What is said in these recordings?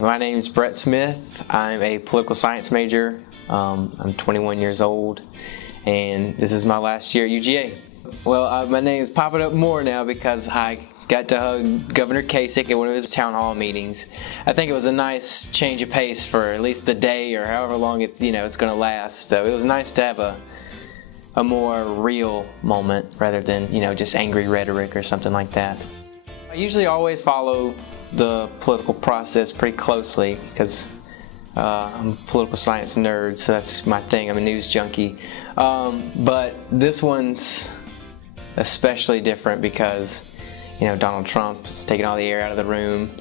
My name is Brett Smith. I'm a political science major. I'm 21 years old, and this is my last year at UGA. Well, my name is popping up more now because I got to hug Governor Kasich at one of his town hall meetings. I think it was a nice change of pace for at least the day or however long it's going to last. So it was nice to have a more real moment rather than just angry rhetoric or something like that. I usually always follow the political process pretty closely because I'm a political science nerd, so that's my thing. I'm a news junkie. But this one's especially different because Donald Trump is taking all the air out of the room,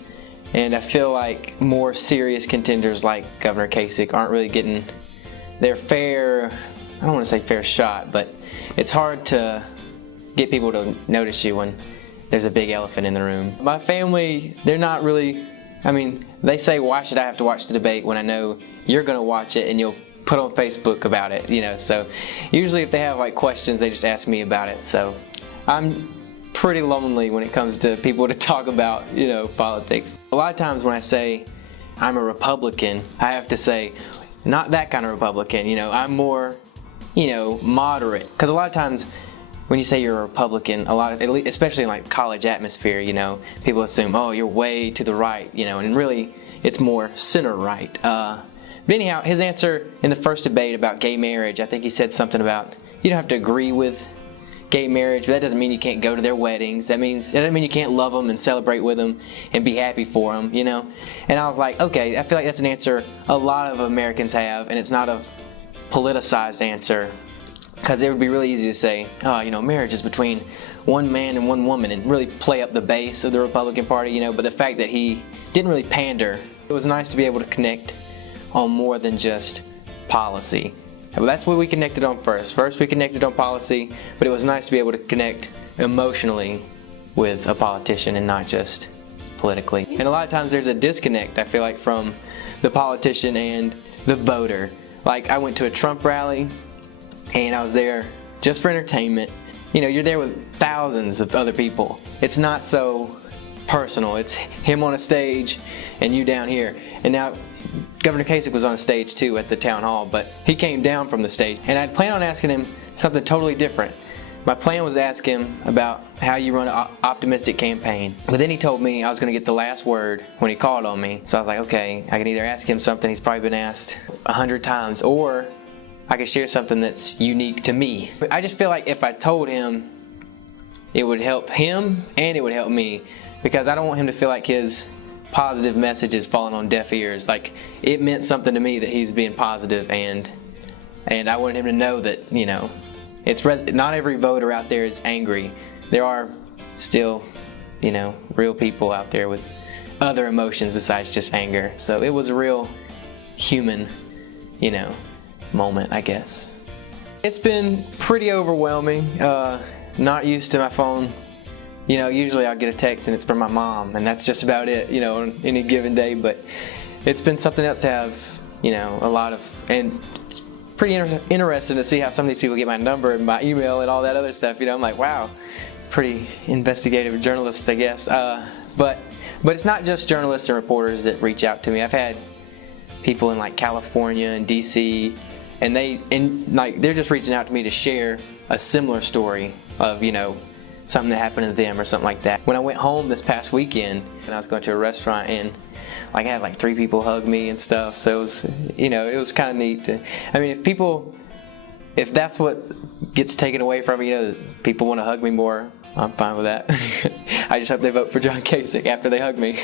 and I feel like more serious contenders like Governor Kasich aren't really getting their fair, I don't want to say fair shot, but it's hard to get people to notice you when there's a big elephant in the room. My family, they're not really, they say, why should I have to watch the debate when I know you're going to watch it and you'll put on Facebook about it, so usually if they have questions, they just ask me about it. So I'm pretty lonely when it comes to people to talk about, politics. A lot of times when I say I'm a Republican, I have to say, not that kind of Republican, I'm more, moderate. Because a lot of times when you say you're a Republican, especially in college atmosphere, people assume, oh, you're way to the right, and really it's more center right. But anyhow, his answer in the first debate about gay marriage, I think he said something about you don't have to agree with gay marriage, but that doesn't mean you can't go to their weddings. That doesn't mean you can't love them and celebrate with them and be happy for them, And I was like, okay, I feel like that's an answer a lot of Americans have, and it's not a politicized answer. Because it would be really easy to say, oh, marriage is between one man and one woman, and really play up the base of the Republican Party, but the fact that he didn't really pander, it was nice to be able to connect on more than just policy. Well, that's what we connected on first. First we connected on policy, but it was nice to be able to connect emotionally with a politician and not just politically. And a lot of times there's a disconnect, I feel like, from the politician and the voter. I went to a Trump rally, and I was there just for entertainment. You're there with thousands of other people. It's not so personal. It's him on a stage and you down here. And now Governor Kasich was on a stage too at the town hall, but he came down from the stage. And I'd planned on asking him something totally different. My plan was to ask him about how you run an optimistic campaign. But then he told me I was going to get the last word when he called on me. So I was like, okay, I can either ask him something he's probably been asked 100 times, or I could share something that's unique to me. I just feel like if I told him, it would help him and it would help me, because I don't want him to feel like his positive message is falling on deaf ears. It meant something to me that he's being positive, and I wanted him to know that, it's not every voter out there is angry. There are still, real people out there with other emotions besides just anger. So it was a real human, moment, I guess. It's been pretty overwhelming. Not used to my phone. Usually I'll get a text and it's from my mom, and that's just about it, on any given day. But it's been something else to have, a lot of, and it's pretty interesting to see how some of these people get my number and my email and all that other stuff. I'm like, wow, pretty investigative journalists, I guess. But it's not just journalists and reporters that reach out to me. I've had people in California and DC, and they're just reaching out to me to share a similar story of something that happened to them or something like that. When I went home this past weekend and I was going to a restaurant, and I had 3 people hug me and stuff, so it was it was kind of neat to, if that's what gets taken away from me, people want to hug me more, I'm fine with that. I just hope they vote for John Kasich after they hug me.